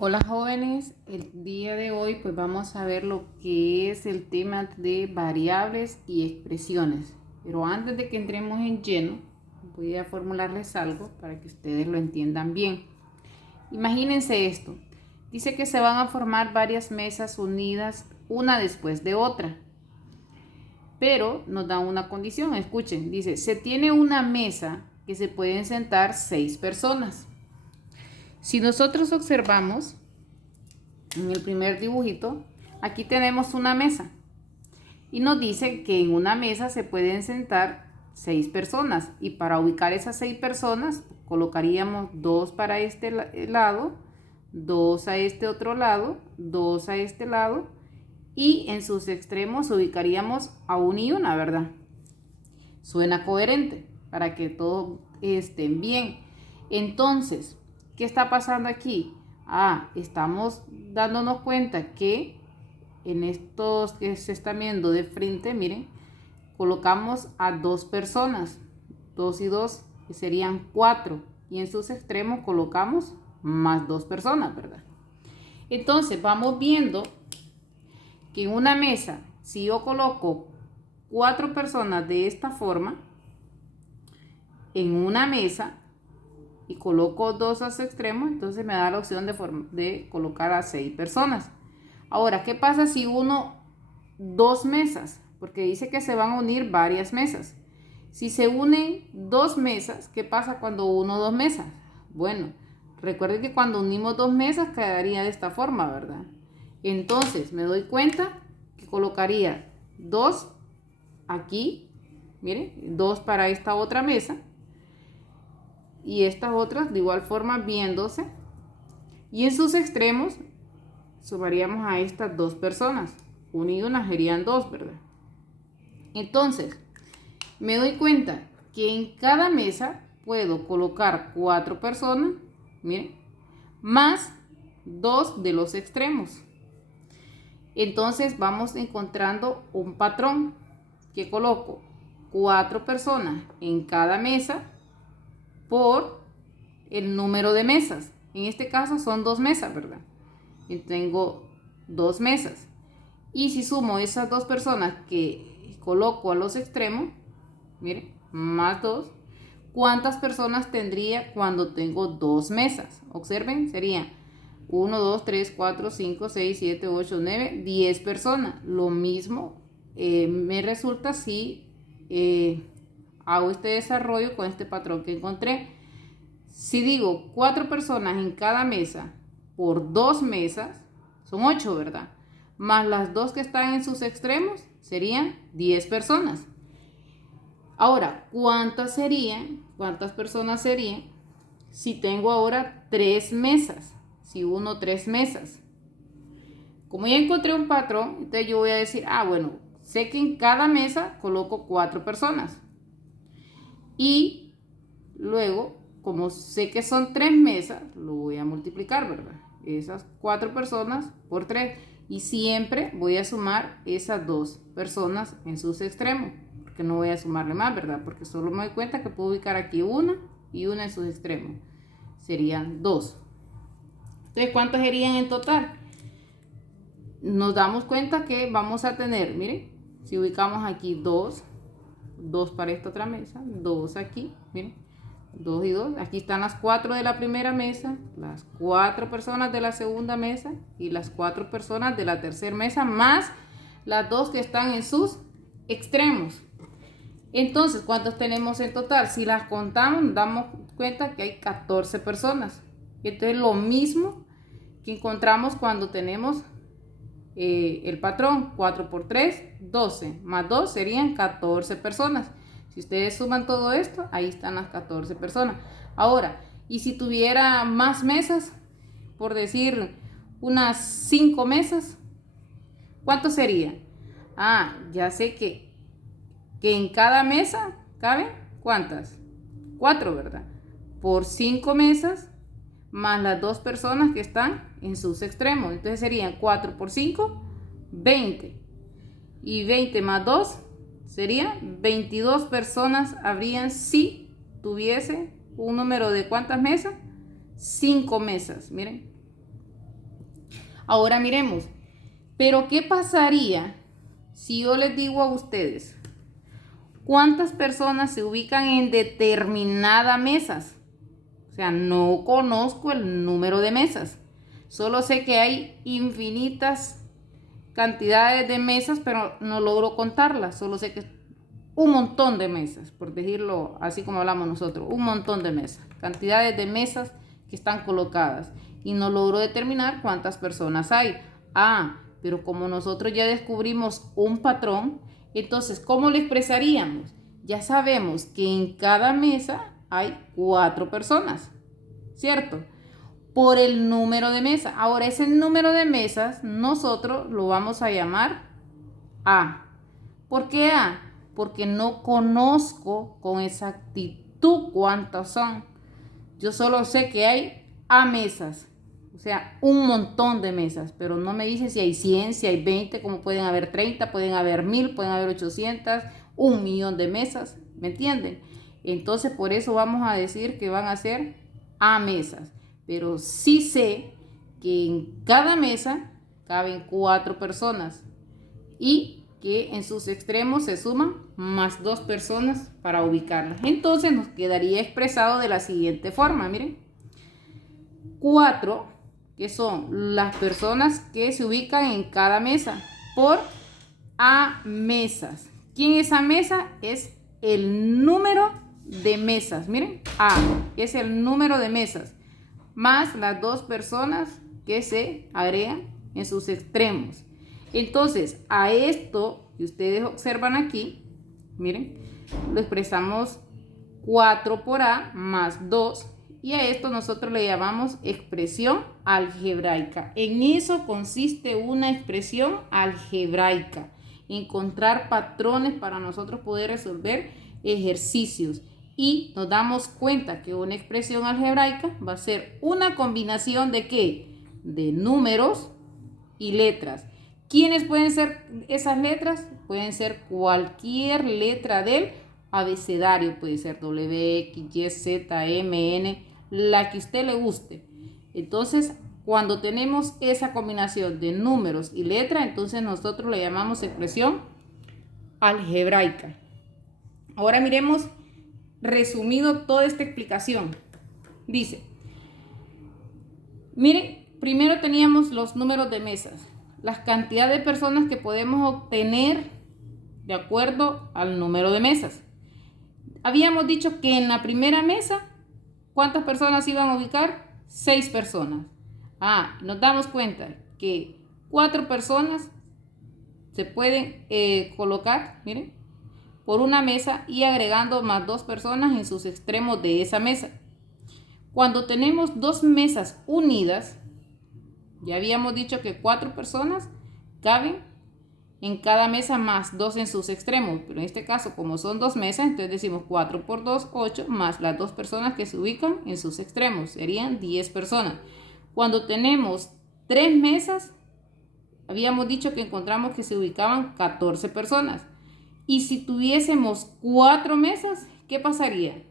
Hola jóvenes, el día de hoy pues vamos a ver lo que es el tema de variables y expresiones. Pero antes de que entremos en lleno, voy a formularles algo para que ustedes lo entiendan bien. Imagínense esto. Dice que se van a formar varias mesas unidas una después de otra. Pero nos da una condición, escuchen, dice, se tiene una mesa que se pueden sentar 6 personas. Si nosotros observamos, en el primer dibujito, aquí tenemos una mesa y nos dice que en una mesa se pueden sentar 6 personas y para ubicar esas 6 personas colocaríamos 2 para este lado, 2 a este otro lado, 2 a este lado y en sus extremos ubicaríamos a una y una, ¿verdad? Suena coherente para que todos estén bien. Entonces, ¿qué está pasando aquí? Estamos dándonos cuenta que en estos que se están viendo de frente, miren, colocamos a 2 personas, 2 y 2, que serían 4, y en sus extremos colocamos más 2 personas, ¿verdad? Entonces, vamos viendo que en una mesa, si yo coloco 4 personas de esta forma, en una mesa, y coloco 2 a su extremo, entonces me da la opción de colocar a 6 personas. Ahora, ¿qué pasa si uno 2 mesas? Porque dice que se van a unir varias mesas. Si se unen 2 mesas, ¿qué pasa cuando uno 2 mesas? Bueno, recuerden que cuando unimos 2 mesas quedaría de esta forma, ¿verdad? Entonces me doy cuenta que colocaría 2 aquí, miren, 2 para esta otra mesa y estas otras de igual forma viéndose, y en sus extremos sumaríamos a estas 2 personas, una y una serían 2, ¿verdad? Entonces me doy cuenta que en cada mesa puedo colocar 4 personas, miren, más 2 de los extremos. Entonces vamos encontrando un patrón que coloco 4 personas en cada mesa por el número de mesas. En este caso son 2 mesas, ¿verdad? Y tengo 2 mesas. Y si sumo esas 2 personas que coloco a los extremos, miren, más 2, ¿cuántas personas tendría cuando tengo 2 mesas? Observen, serían 1, 2, 3, 4, 5, 6, 7, 8, 9, 10 personas. Lo mismo me resulta si hago este desarrollo con este patrón que encontré. Si digo 4 personas en cada mesa por 2 mesas, son 8, ¿verdad? Más las 2 que están en sus extremos, serían 10 personas. Ahora, ¿cuántas personas serían si tengo ahora 3 mesas? Si uno 3 mesas. Como ya encontré un patrón, entonces yo voy a decir, bueno, sé que en cada mesa coloco 4 personas. Y luego, como sé que son 3 mesas, lo voy a multiplicar, ¿verdad? Esas 4 personas por 3. Y siempre voy a sumar esas 2 personas en sus extremos. Porque no voy a sumarle más, ¿verdad? Porque solo me doy cuenta que puedo ubicar aquí una y una en sus extremos. Serían 2. Entonces, ¿cuántos serían en total? Nos damos cuenta que vamos a tener, miren, si ubicamos aquí 2, 2 para esta otra mesa, 2 aquí, miren, 2 y 2. Aquí están las 4 de la primera mesa, las 4 personas de la segunda mesa y las 4 personas de la tercera mesa, más las 2 que están en sus extremos. Entonces, ¿cuántos tenemos en total? Si las contamos, nos damos cuenta que hay 14 personas. Esto es lo mismo que encontramos cuando tenemos el patrón 4 por 3, 12, más 2 serían 14 personas. Si ustedes suman todo esto, ahí están las 14 personas. Ahora, y si tuviera más mesas, por decir unas 5 mesas, ¿cuánto sería? Ya sé que en cada mesa caben ¿cuántas? 4, ¿verdad? Por 5 mesas más las 2 personas que están en sus extremos. Entonces serían 4 por 5, 20. Y 20 más 2 serían 22 personas habrían si tuviese un número de ¿cuántas mesas? 5 mesas, miren. Ahora miremos, pero ¿qué pasaría si yo les digo a ustedes cuántas personas se ubican en determinadas mesas? O sea, no conozco el número de mesas. Solo sé que hay infinitas cantidades de mesas, pero no logro contarlas. Solo sé que es un montón de mesas, por decirlo así como hablamos nosotros. Un montón de mesas. Cantidades de mesas que están colocadas. Y no logro determinar cuántas personas hay. Pero como nosotros ya descubrimos un patrón, entonces, ¿cómo lo expresaríamos? Ya sabemos que en cada mesa hay 4 personas, ¿cierto? Por el número de mesa. Ahora, ese número de mesas nosotros lo vamos a llamar A. ¿Por qué A? Porque no conozco con exactitud cuántas son. Yo solo sé que hay A mesas. O sea, un montón de mesas, pero no me dice si hay 100, si hay 20, como pueden haber 30, pueden haber 1000, pueden haber 800, 1.000.000 de mesas, ¿me entienden? Entonces, por eso vamos a decir que van a ser A mesas, pero sí sé que en cada mesa caben 4 personas y que en sus extremos se suman más 2 personas para ubicarlas. Entonces nos quedaría expresado de la siguiente forma, miren. 4, que son las personas que se ubican en cada mesa, por A mesas. ¿Quién es A mesa? Es el número de mesas. Miren, A es el número de mesas, más las 2 personas que se agregan en sus extremos. Entonces, a esto que ustedes observan aquí, miren, lo expresamos 4 por A más 2. Y a esto nosotros le llamamos expresión algebraica. En eso consiste una expresión algebraica. Encontrar patrones para nosotros poder resolver ejercicios. Y nos damos cuenta que una expresión algebraica va a ser una combinación de ¿qué? De números y letras. ¿Quiénes pueden ser esas letras? Pueden ser cualquier letra del abecedario. Puede ser W, X, Y, Z, M, N, la que a usted le guste. Entonces, cuando tenemos esa combinación de números y letras, entonces nosotros le llamamos expresión algebraica. Ahora miremos resumido toda esta explicación. Dice, miren, primero teníamos los números de mesas, las cantidades de personas que podemos obtener de acuerdo al número de mesas. Habíamos dicho que en la primera mesa, ¿cuántas personas iban a ubicar? 6 personas. Nos damos cuenta que 4 personas se pueden colocar, miren, por una mesa y agregando más 2 personas en sus extremos de esa mesa. Cuando tenemos 2 mesas unidas, ya habíamos dicho que 4 personas caben en cada mesa más 2 en sus extremos, pero en este caso como son 2 mesas, entonces decimos 4 por 2, 8, más las 2 personas que se ubican en sus extremos, serían 10 personas. Cuando tenemos 3 mesas, habíamos dicho que encontramos que se ubicaban 14 personas. Y si tuviésemos 4 mesas, ¿qué pasaría?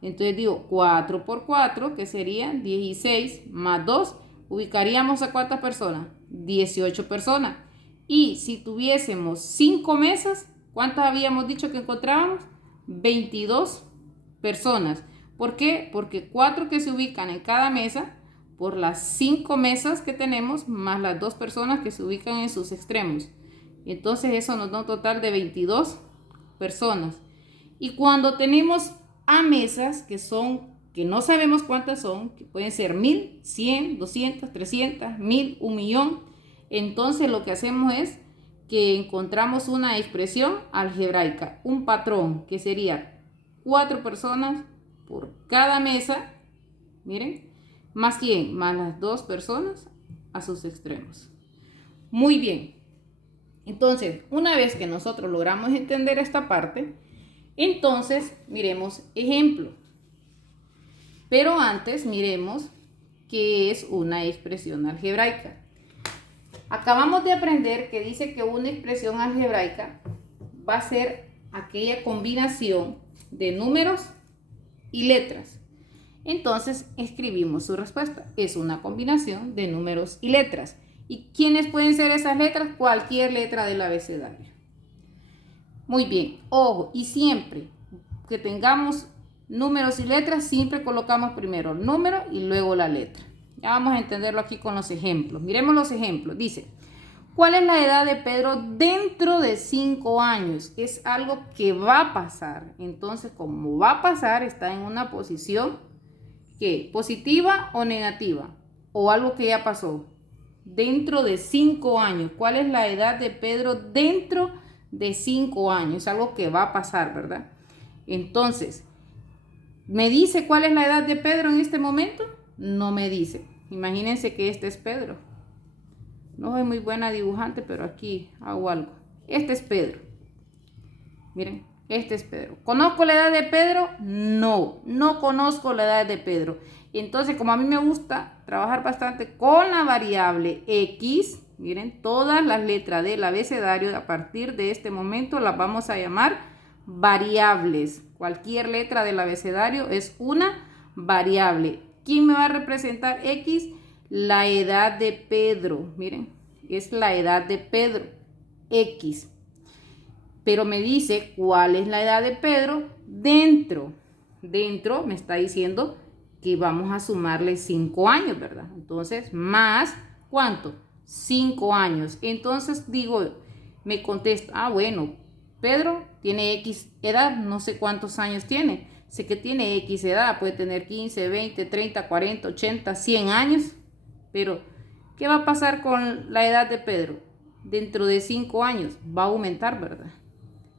Entonces digo 4 por 4, que serían 16, más 2, ubicaríamos a ¿cuántas personas? 18 personas. Y si tuviésemos 5 mesas, ¿cuántas habíamos dicho que encontrábamos? 22 personas. ¿Por qué? Porque 4 que se ubican en cada mesa, por las 5 mesas que tenemos, más las 2 personas que se ubican en sus extremos. Entonces eso nos da un total de 22 personas. Y cuando tenemos A mesas, que no sabemos cuántas son, que pueden ser 1000, 100, 200, 300, 1000, 1.000.000, entonces lo que hacemos es que encontramos una expresión algebraica, un patrón que sería 4 personas por cada mesa, miren, más 100, más las 2 personas a sus extremos. Muy bien. Entonces, una vez que nosotros logramos entender esta parte, entonces miremos ejemplo. Pero antes miremos qué es una expresión algebraica. Acabamos de aprender que dice que una expresión algebraica va a ser aquella combinación de números y letras. Entonces escribimos su respuesta. Es una combinación de números y letras. ¿Y quiénes pueden ser esas letras? Cualquier letra del abecedario. Muy bien, ojo, y siempre que tengamos números y letras, siempre colocamos primero el número y luego la letra. Ya vamos a entenderlo aquí con los ejemplos. Miremos los ejemplos. Dice, ¿cuál es la edad de Pedro dentro de 5 años? Es algo que va a pasar. Entonces, como va a pasar, está en una posición ¿qué? ¿Positiva o negativa? O algo que ya pasó. Dentro de 5 años. ¿Cuál es la edad de Pedro dentro de 5 años? Es algo que va a pasar, ¿verdad? Entonces, ¿me dice cuál es la edad de Pedro en este momento? No me dice. Imagínense que este es Pedro. No soy muy buena dibujante, pero aquí hago algo. Este es Pedro. Miren, este es Pedro. ¿Conozco la edad de Pedro? No, no conozco la edad de Pedro. Entonces, como a mí me gusta trabajar bastante con la variable X, miren, todas las letras del abecedario a partir de este momento las vamos a llamar variables. Cualquier letra del abecedario es una variable. ¿Quién me va a representar X? La edad de Pedro. Miren, es la edad de Pedro. X. Pero me dice cuál es la edad de Pedro dentro. Dentro me está diciendo que vamos a sumarle 5 años, ¿verdad? Entonces, más, ¿cuánto? 5 años. Entonces digo, me contesta, bueno, Pedro tiene X edad, no sé cuántos años tiene. Sé que tiene X edad, puede tener 15, 20, 30, 40, 80, 100 años. Pero, ¿qué va a pasar con la edad de Pedro? Dentro de 5 años va a aumentar, ¿verdad?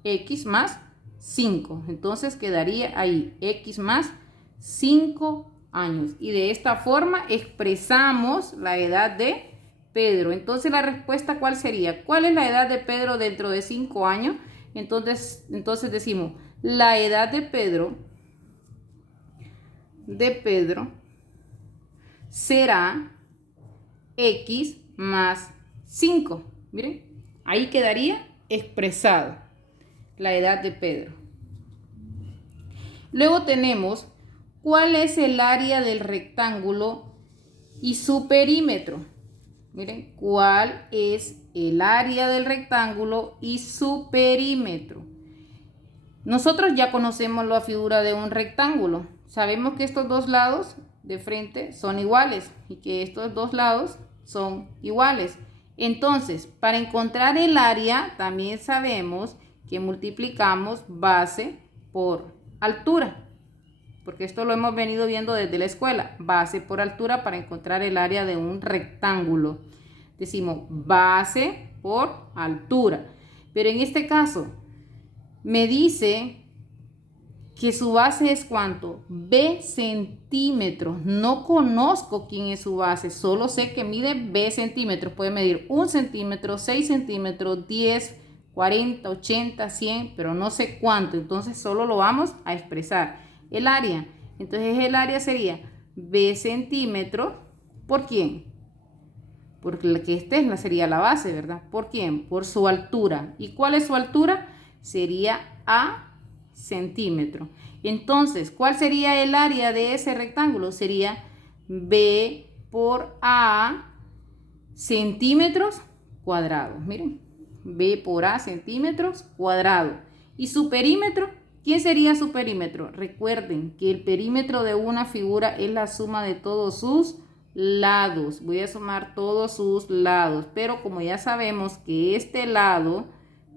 X más 5. Entonces quedaría ahí X más 5 años. Y de esta forma expresamos la edad de Pedro. Entonces la respuesta, ¿cuál sería? ¿Cuál es la edad de Pedro dentro de 5 años? Entonces decimos, la edad de Pedro será X más 5. Miren, ahí quedaría expresado la edad de Pedro. Luego tenemos, ¿cuál es el área del rectángulo y su perímetro? Miren, ¿cuál es el área del rectángulo y su perímetro? Nosotros ya conocemos la figura de un rectángulo. Sabemos que estos dos lados de frente son iguales y que estos dos lados son iguales. Entonces, para encontrar el área, también sabemos que multiplicamos base por altura, porque esto lo hemos venido viendo desde la escuela. Base por altura para encontrar el área de un rectángulo. Decimos base por altura. Pero en este caso, me dice que su base es ¿cuánto? B centímetros. No conozco quién es su base, solo sé que mide B centímetros. Puede medir 1 centímetro, 6 centímetros, 10, 40, 80, 100, pero no sé cuánto. Entonces solo lo vamos a expresar. El área. Entonces el área sería B centímetros. ¿Por quién? Porque esta sería la base, ¿verdad? ¿Por quién? Por su altura. ¿Y cuál es su altura? Sería A centímetro. Entonces, ¿cuál sería el área de ese rectángulo? Sería B por A centímetros cuadrados. Miren, B por A centímetros cuadrados. ¿Y su perímetro? ¿Quién sería su perímetro? Recuerden que el perímetro de una figura es la suma de todos sus lados. Voy a sumar todos sus lados, pero como ya sabemos que este lado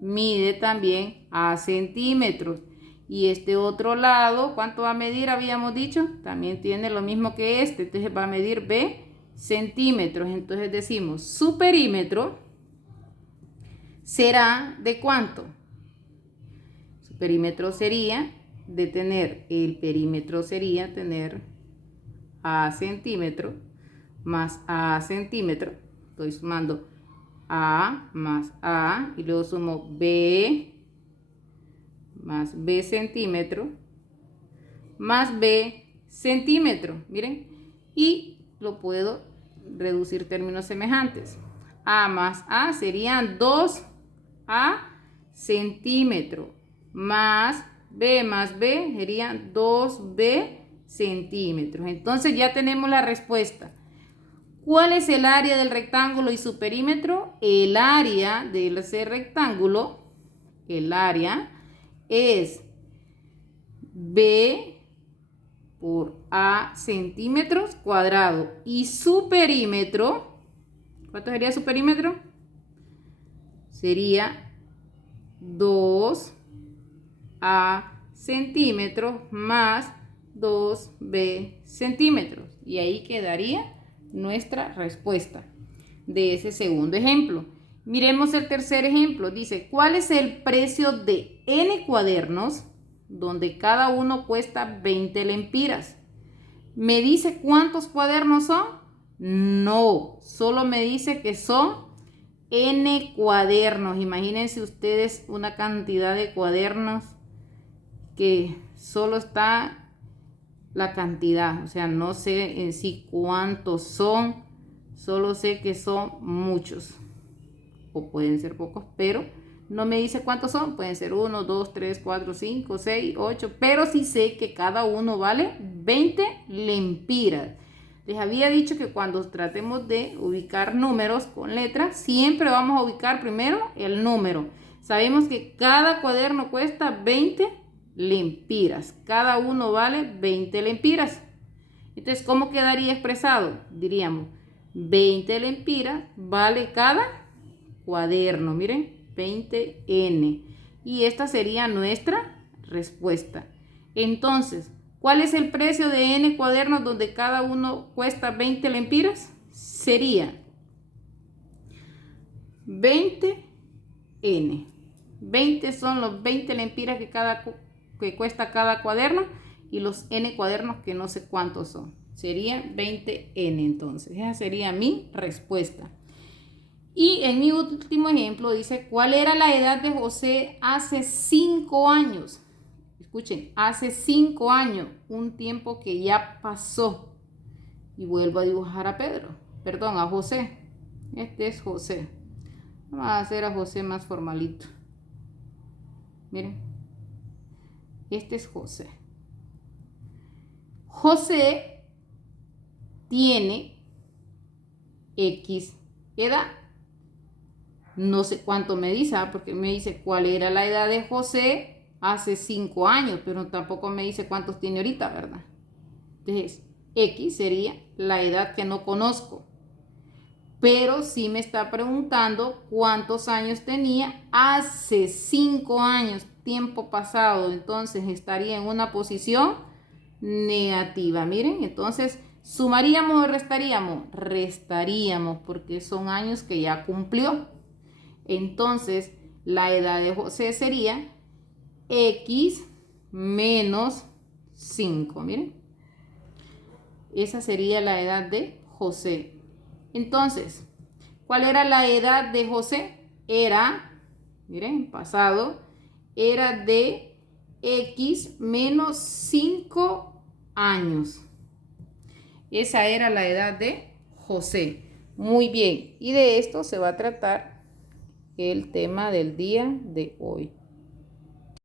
mide también A centímetros y este otro lado, ¿cuánto va a medir? Habíamos dicho, también tiene lo mismo que este, entonces va a medir B centímetros. Entonces decimos, su perímetro será ¿de cuánto? Su perímetro sería de tener, el perímetro sería tener A centímetro más A centímetro. Estoy sumando A más A y luego sumo B más B centímetro más B centímetro. Miren, y lo puedo reducir términos semejantes. A más A serían 2A centímetro más B serían 2B centímetros. Entonces ya tenemos la respuesta. ¿Cuál es el área del rectángulo y su perímetro? El área de ese rectángulo, el área es B por A centímetros cuadrados. Y su perímetro, ¿cuánto sería su perímetro? Sería 2A centímetros más 2B centímetros. Y ahí quedaría nuestra respuesta de ese segundo ejemplo. Miremos el tercer ejemplo. Dice, ¿cuál es el precio de N cuadernos donde cada uno cuesta 20 lempiras? ¿Me dice cuántos cuadernos son? No, solo me dice que son N cuadernos. Imagínense ustedes una cantidad de cuadernos que solo está la cantidad, o sea, no sé en sí cuántos son, solo sé que son muchos, o pueden ser pocos, pero no me dice cuántos son, pueden ser 1, 2, 3, 4, 5, 6, 8, pero sí sé que cada uno vale 20 lempiras. Les había dicho que cuando tratemos de ubicar números con letras, siempre vamos a ubicar primero el número. Sabemos que cada cuaderno cuesta 20 lempiras. Cada uno vale 20 lempiras. Entonces, ¿cómo quedaría expresado? Diríamos, 20 lempiras vale cada cuaderno. Miren, 20N. Y esta sería nuestra respuesta. Entonces, ¿cuál es el precio de N cuadernos donde cada uno cuesta 20 lempiras? Sería 20N. 20 son los 20 lempiras que cuesta cada cuaderno y los N cuadernos que no sé cuántos son. Sería 20N entonces. Esa sería mi respuesta. Y en mi último ejemplo dice, ¿cuál era la edad de José hace 5 años? Escuchen, hace 5 años, un tiempo que ya pasó. Y vuelvo a dibujar a a José. Este es José. Vamos a hacer a José más formalito. Miren, este es José. José tiene X edad. No sé cuánto me dice, porque me dice cuál era la edad de José hace 5 años, pero tampoco me dice cuántos tiene ahorita, ¿verdad? Entonces, X sería la edad que no conozco. Pero sí me está preguntando cuántos años tenía hace 5 años, tiempo pasado. Entonces estaría en una posición negativa. Miren, entonces, ¿sumaríamos o restaríamos? Restaríamos porque son años que ya cumplió. Entonces, la edad de José sería X menos 5. Miren, esa sería la edad de José. Entonces, ¿cuál era la edad de José? Era, miren, pasado, era de X menos 5 años. Esa era la edad de José. Muy bien, y de esto se va a tratar el tema del día de hoy.